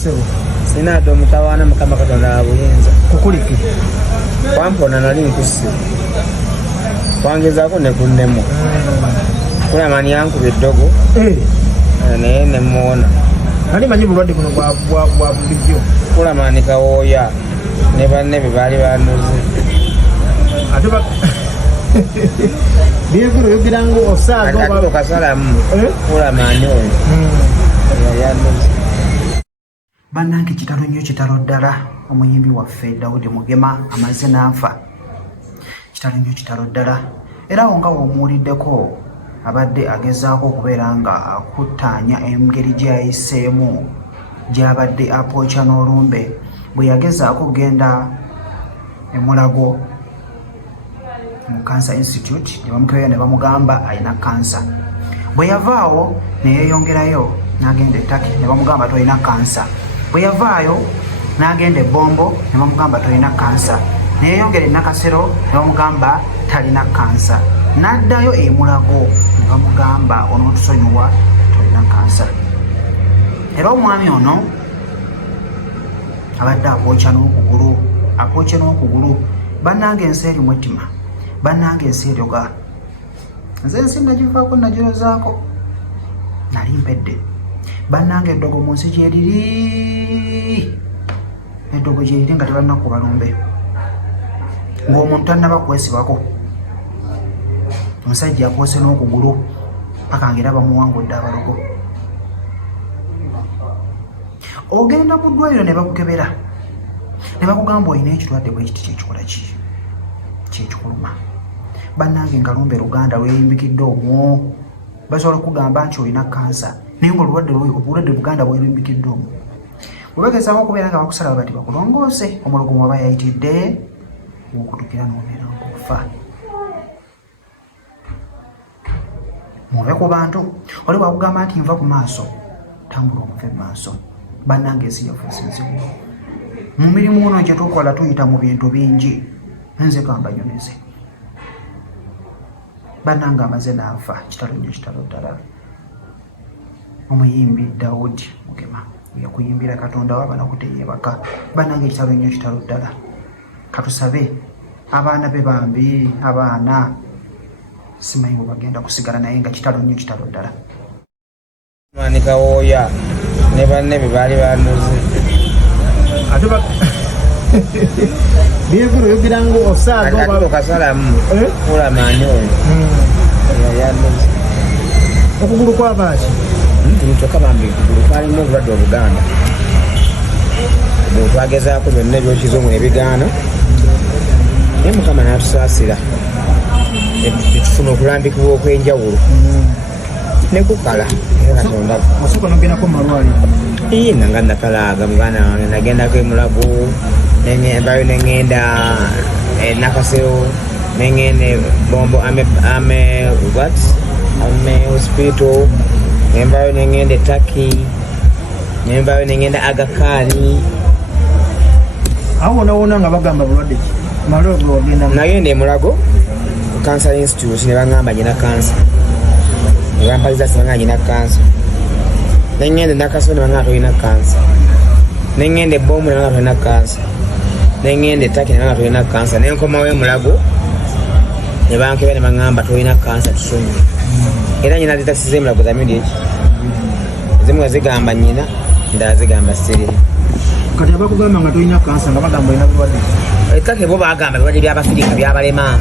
sebo sinado mutawana mukama katonda abuyinza kukuliki kwampona nali nkusse kwangezaako ne kunnemu kulamani yankuba eddogo naye nemuwona nali manyi bulwadde buno bwa bulijjo kulamani kawooya ne banne bye baali banuze ate byevula oyogeranga osaaga okasalamu kulamani oyo yali anuze. Bannange kitalo nnyo kitalo ddala omuyimbi waffe Daudi Mugema amaze n'afa. Kitalo nnyo kitalo ddala era nga omuwuliddeko abadde agezaako okubeera nga akuttaanya engeri gy'ayiseemu gy'abadde apooca n'olumbe bwe yagezaako okugenda e Mulago mu Cancer Institute ne bamukebera ne bamugamba alina kansa. Bwe yavaawo ne yeeyongerayo n'agenda e Turkey ne bamugamba tolina kansa. Bwe yavaayo n'agenda e Bombo ne bamugamba tolina kansa. Ne yeeyongera e Nakasero ne bamugamba talina kansa. N'addayo e Mulago ne bamugamba onootusonyiwa tolina kansa. Era omwami ono abadde apooca n'okugulu bannange ensi eri mwetima bannange ensi eryoga nze ensi nagivaako nagirozaako nali mpedde bannange eddogo mu nsi gyeriri eddogo gyeriri nga tebalina ku balumbe ng'omuntu tannaba kwesibako omusajja akoose n'okugulu paka ngera bamuwangudde abalogo. Ogenda mu ddwaliro ne bakukebera ne bakugamba olina ekirwadde bwe kiti kyekikola kyekikuluma. Bannange nga lumbe Luganda lweyimbikidde omwo basobola okugamba nti olina kansa naye nga obulwadde Buganda bweyimbikidde omwo. Bwe bagezaako okubeera nga bakusala bati bakulongoose omulogo mwaba yayitidde okutukira n'obeera ng'ofa. Muve ku bantu oli wakugamba nti nva ku maaso tambula omuve mu maaso. Bannange ensi yafuuse nzibu mu mirimu ono gye tukola tuyita mu bintu bingi nze kambanyumize. Bannange amaze n'afa kitalo nnyo kitalo ddala omuyimbi Daudi Mugema yakuyimbira Katonda waba nakuteyeebaka. Bannange kitalo nnyo kitalo ddala katusabe abaana be bambi abaana simanyi bwe bagenda kusigala naye nga kitalo nnyo kitalo ddala. Mani kawooya ne banne bye baali banuze ate byevula oyogeranga osaaga okasalamu kulamani oyo yali anuze. Okugulu kwabaaki kyokka bambi okugulu kwalimu obulwadde Obuganda bwe twagezaako byonna ebyokizo mu ebigaana naye Mukama n'atusaasira tufuna okulambikibwa okw'enjawulo ne kukala Katonda osooka n'ogendako mu malwaliro nanga nakalaaga muganda wange nagendako e Mulago nembayo nengenda e Nakasero nengenda Bombo ame hospital nembayo nengenda e Turkey nembayo nengenda Aga Khan. awo wona nga bagamba bulwadde ki malwaliro wagenda nagenda e Mulago ku Cancer Institute ne bangamba nyina kansa ne bampaliza sibanga nyina kansa. Nengende Nakasero ne bangamba tolina kansa. Nengende Bombo ne bangamba tolina kansa. Nengende Turkey ne bangamba tolina kansa. Nenkomawo e Mulago ne bankebera ne bangamba tolina kansa tusonyiwe. Era nyina zitasize e Mulago za mediaki ezimu zigamba nyina endala zigamba sirina. Kati abakugamba nga tolina kansa nga bagamba olina bulwadde Turkey bo bagamba ebirwadde by'Abafirika byabalema.